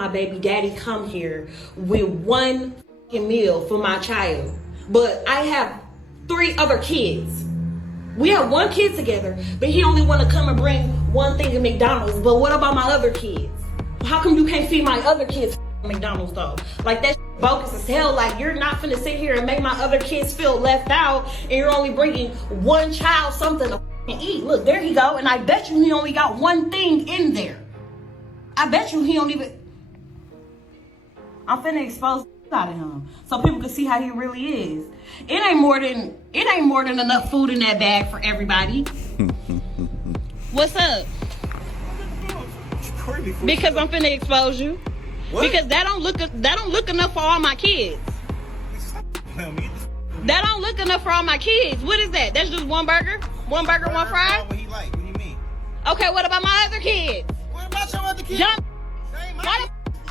my baby daddy come here with one meal for my child, but I have 3 other kids. We have 1 kid together, but he only want to come and bring one thing of McDonald's. But what about my other kids? How come you can't feed my other kids McDonald's though? Like, that's bogus as hell. Like, you're not finna sit here and make my other kids feel left out, and you're only bringing one child something to eat. Look, there he go, and I bet you he only got one thing in there. I bet you he don't even. I'm finna expose out of him so people can see how he really is. It ain't more than enough food in that bag for everybody. What's up? Because I'm finna expose you. What? Because that don't look enough for all my kids. That don't look enough for all my kids. What is that? That's just one burger? One burger, one fry? What he like? What do you mean? Okay, what about my other kids? What about your other kids?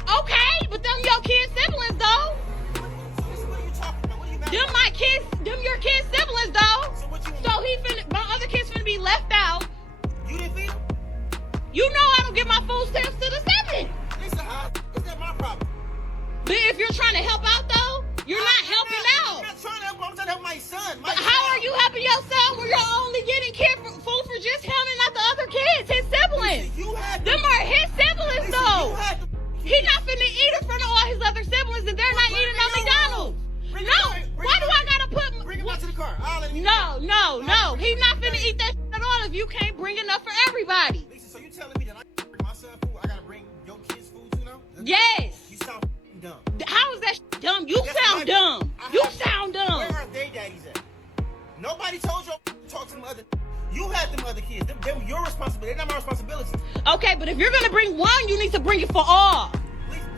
Okay, but them your kids' siblings though. What are you talking about? What are you about? Them your kids' siblings though. So my other kids finna be left out. You didn't feed them? You know I don't give my food stamps to the siblings. Lisa, how is that my problem? But if you're trying to help out though, you're not helping out. I'm not trying to help. I'm trying to help my son. But how are you helping your son when you're only getting food for just him and not the other kids, his siblings? Lisa, them are his siblings Lisa, though. He not finna eat in front of all his other siblings, and they're not eating on McDonald's. Why do I gotta put? Bring him out to the car. No. He's not finna eat that at all if you can't bring enough for everybody. Lisa, so you telling me that I can't bring my son food? I gotta bring your kids food too now? Yes. You sound dumb. How is that dumb? You sound dumb. You sound dumb. Where are their daddies at? Nobody told you to talk to them other. You had them other kids. Them your responsibility. They're not my responsibility. Okay, but if you're gonna bring one, you need to bring it for all.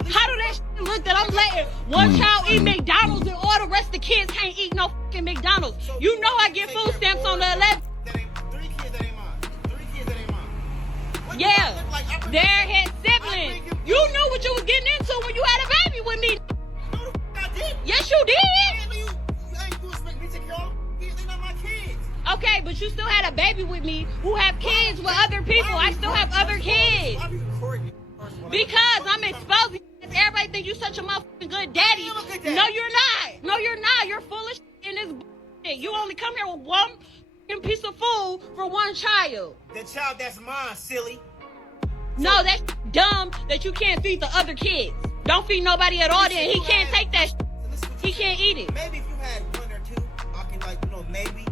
How do that look that I'm letting one child eat McDonald's and all the rest of the kids can't eat no fucking McDonald's? So you know I get food stamps on the 11th. 3 kids that ain't mine. Yeah, they're his siblings. You knew what you was getting into when you had a baby with me. No, I did. Yes, you did. You ain't gonna expect me to take care of them. They're not my kids. Okay, but you still had a baby with me who have kids with other people. I still have other kids. Why are you recording me? Because I'm exposing. Everybody think you such a motherfucking good daddy. No, you're not. No, you're not. You're full of shit in this bullshit. You only come here with one piece of food for one child. The child that's mine, silly. No, that's dumb that you can't feed the other kids. Don't feed nobody at all then. He can't take that shit. He can't eat it. Maybe if you had 1 or 2, I can maybe.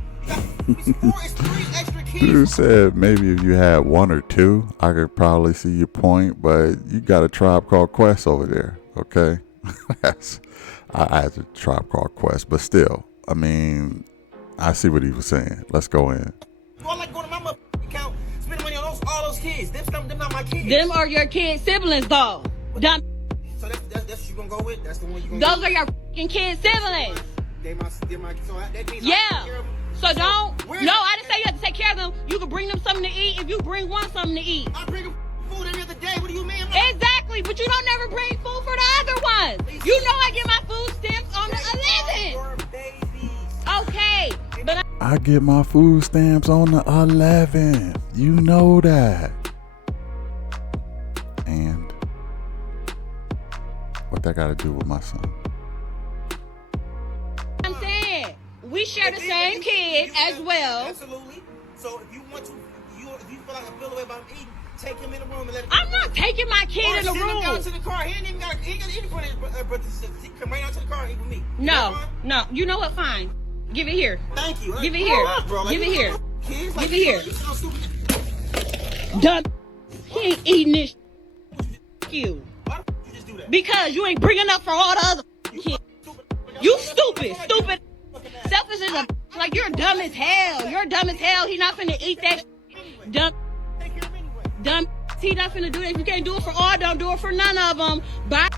It's 3 extra kids. You said maybe if you had 1 or 2, I could probably see your point, but you got a Tribe Called Quest over there, okay? I had a Tribe Called Quest, but still, I mean, I see what he was saying. Let's go in. I like going to my account, spending money on all those kids. Them not my kids. Them are your kids' siblings, though. Dumb. So that's what you gonna go with? That's the one you gonna Those are your fucking kids' siblings. They're my so that means yeah. I take care of them. So I didn't say you have to take care of them. You can bring them something to eat if you bring one something to eat. I bring them food every other day. What do you mean? Exactly, but you don't never bring food for the other ones. You know I get my food stamps on the 11th. Your babies. Okay, but I get my food stamps on the 11th. You know that. And what that got to do with my son? I'm saying we share the same kid as well. Absolutely. So if you want to, if you feel like I feel the way about eating, take him in the room and let him. I'm not taking my kid in the room. Send him down to the car. He ain't even got to eat in front of his brother. Come right out to the car and eat with me. No. You know what? Fine. Give it here. Thank you. Give it here. Give it here. Give it here. Done. He ain't eating this. You. Why the you just do that? Because you ain't bringing up for all the other kids. You stupid. Selfish as a like you're dumb as hell. You're dumb as hell. He not finna eat that. Dumb. Dumb. He not finna do that. If you can't do it for all, don't do it for none of them. Bye.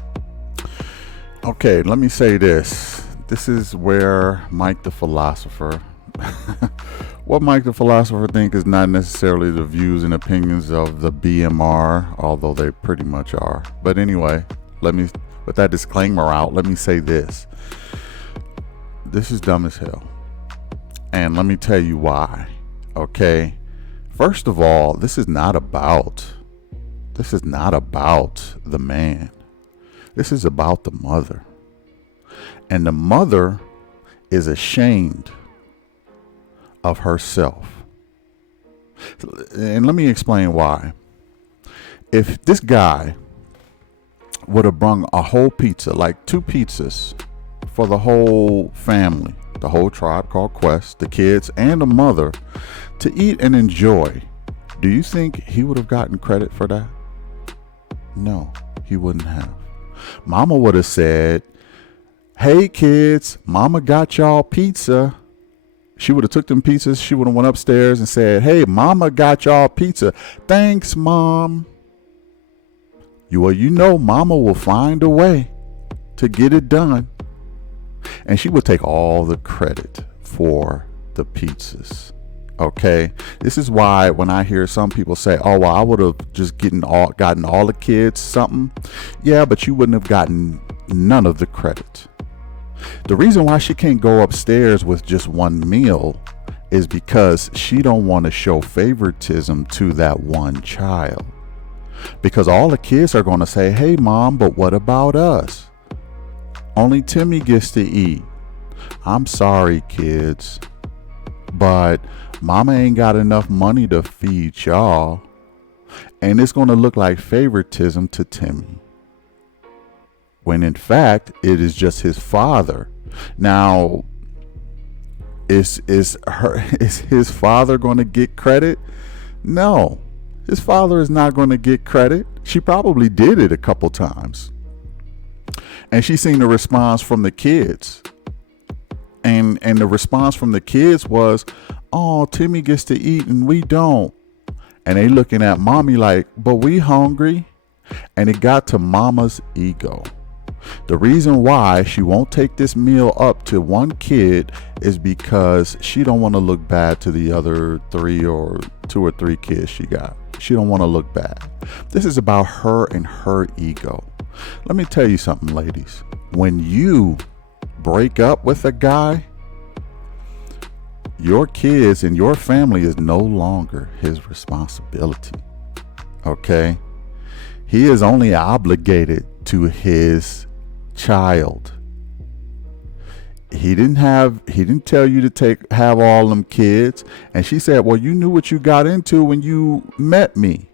Okay, let me say this. This is where Mike the Philosopher, what Mike the Philosopher think is not necessarily the views and opinions of the BMR, although they pretty much are. But anyway, with that disclaimer out, let me say this. This is dumb as hell. And let me tell you why. Okay. First of all, this is not about the man. This is about the mother. And the mother is ashamed of herself. And let me explain why. If this guy would have brung a whole pizza, like 2 pizzas for the whole family, the whole Tribe Called Quest, the kids and the mother, to eat and enjoy, do you think he would have gotten credit for that? No, he wouldn't have. Mama would have said, hey kids, mama got y'all pizza. She would have took them pizzas. She would have went upstairs and said, hey, mama got y'all pizza. Thanks, mom. You know, mama will find a way to get it done. And she would take all the credit for the pizzas. Okay. This is why when I hear some people say, oh, well, I would have just gotten all the kids something. Yeah, but you wouldn't have gotten none of the credit. The reason why she can't go upstairs with just one meal is because she don't want to show favoritism to that one child. Because all the kids are going to say, hey, mom, but what about us? Only Timmy gets to eat. I'm sorry, kids, but mama ain't got enough money to feed y'all. And it's going to look like favoritism to Timmy, when in fact it is just his father. Now, is his father going to get credit? No, his father is not going to get credit. She probably did it a couple times, and she seen the response from the kids, and the response from the kids was, oh, Timmy gets to eat and we don't. And they looking at mommy like, but we hungry. And it got to mama's ego. The reason why she won't take this meal up to one kid is because she don't want to look bad to the other 2 or 3 kids she got. She don't want to look bad. This is about her and her ego. Let me tell you something, ladies. When you break up with a guy, your kids and your family is no longer his responsibility. Okay? He is only obligated to his child. He didn't tell you to have all them kids. And she said, well, you knew what you got into when you met me.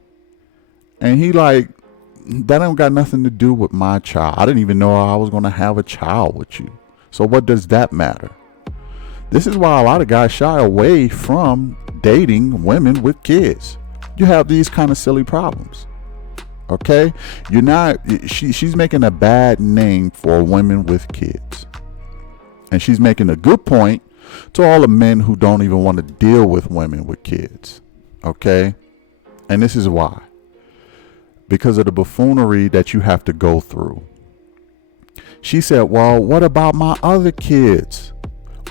And he like, that don't got nothing to do with my child. I didn't even know I was going to have a child with you. So what does that matter? This is why a lot of guys shy away from dating women with kids. You have these kind of silly problems. Okay? She's making a bad name for women with kids. And she's making a good point to all the men who don't even want to deal with women with kids. Okay? And this is why. Because of the buffoonery that you have to go through. She said, well, what about my other kids?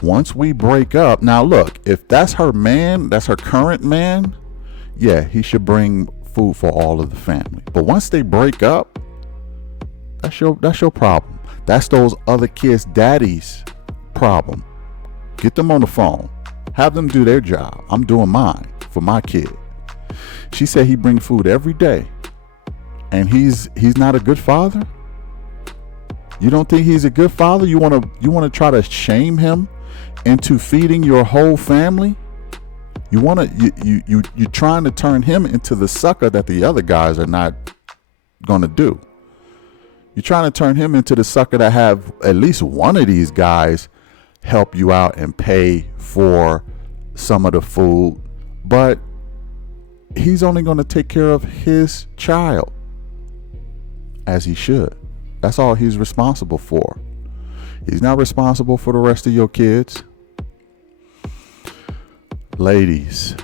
Once we break up, now look, if that's her man, that's her current man, yeah, he should bring food for all of the family. But once they break up, that's your problem. That's those other kids' daddy's problem. Get them on the phone. Have them do their job. I'm doing mine for my kid. She said he brings food every day. And he's not a good father? You don't think he's a good father? You want to try to shame him into feeding your whole family? You're trying to turn him into the sucker that the other guys are not going to do. You're trying to turn him into the sucker that have at least one of these guys help you out and pay for some of the food, but he's only going to take care of his child, as he should. That's all he's responsible for. He's not responsible for the rest of your kids. Ladies,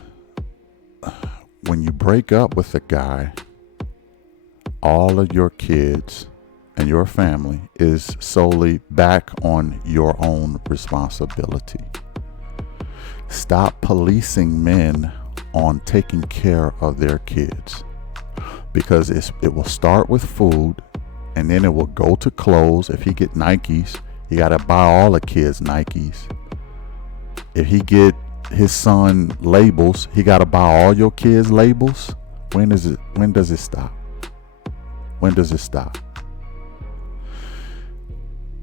when you break up with a guy, all of your kids and your family is solely back on your own responsibility. Stop policing men on taking care of their kids, because it will start with food, and then it will go to clothes. If he get Nikes, he got to buy all the kids Nikes. If he get his son labels, he got to buy all your kids labels. When does it stop? When does it stop?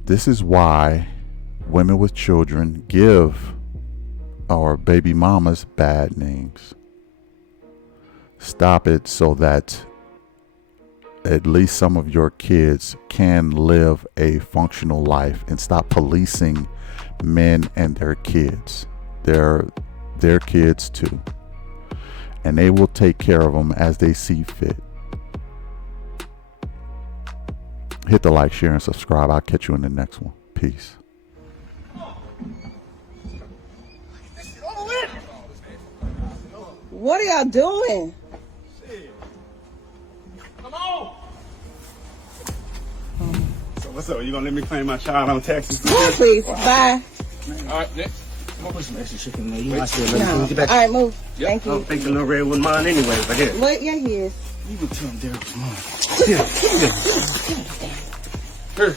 This is why women with children give our baby mamas bad names. Stop it so that at least some of your kids can live a functional life, and stop policing men and their kids. They're their kids too, and they will take care of them as they see fit. Hit the like, share, and subscribe. I'll catch you in the next one. Peace. What are y'all doing? Come on. So what's up? You gonna let me claim my child on taxes? Yeah, please. Bye. All right, next. I'm gonna put some extra chicken in there. You might No. let me get back. All right, move. Yep. Thank I you. don't think the little red was mine anyway, but here. What? Yeah, he is. You would tell him there was mine. Here. Here.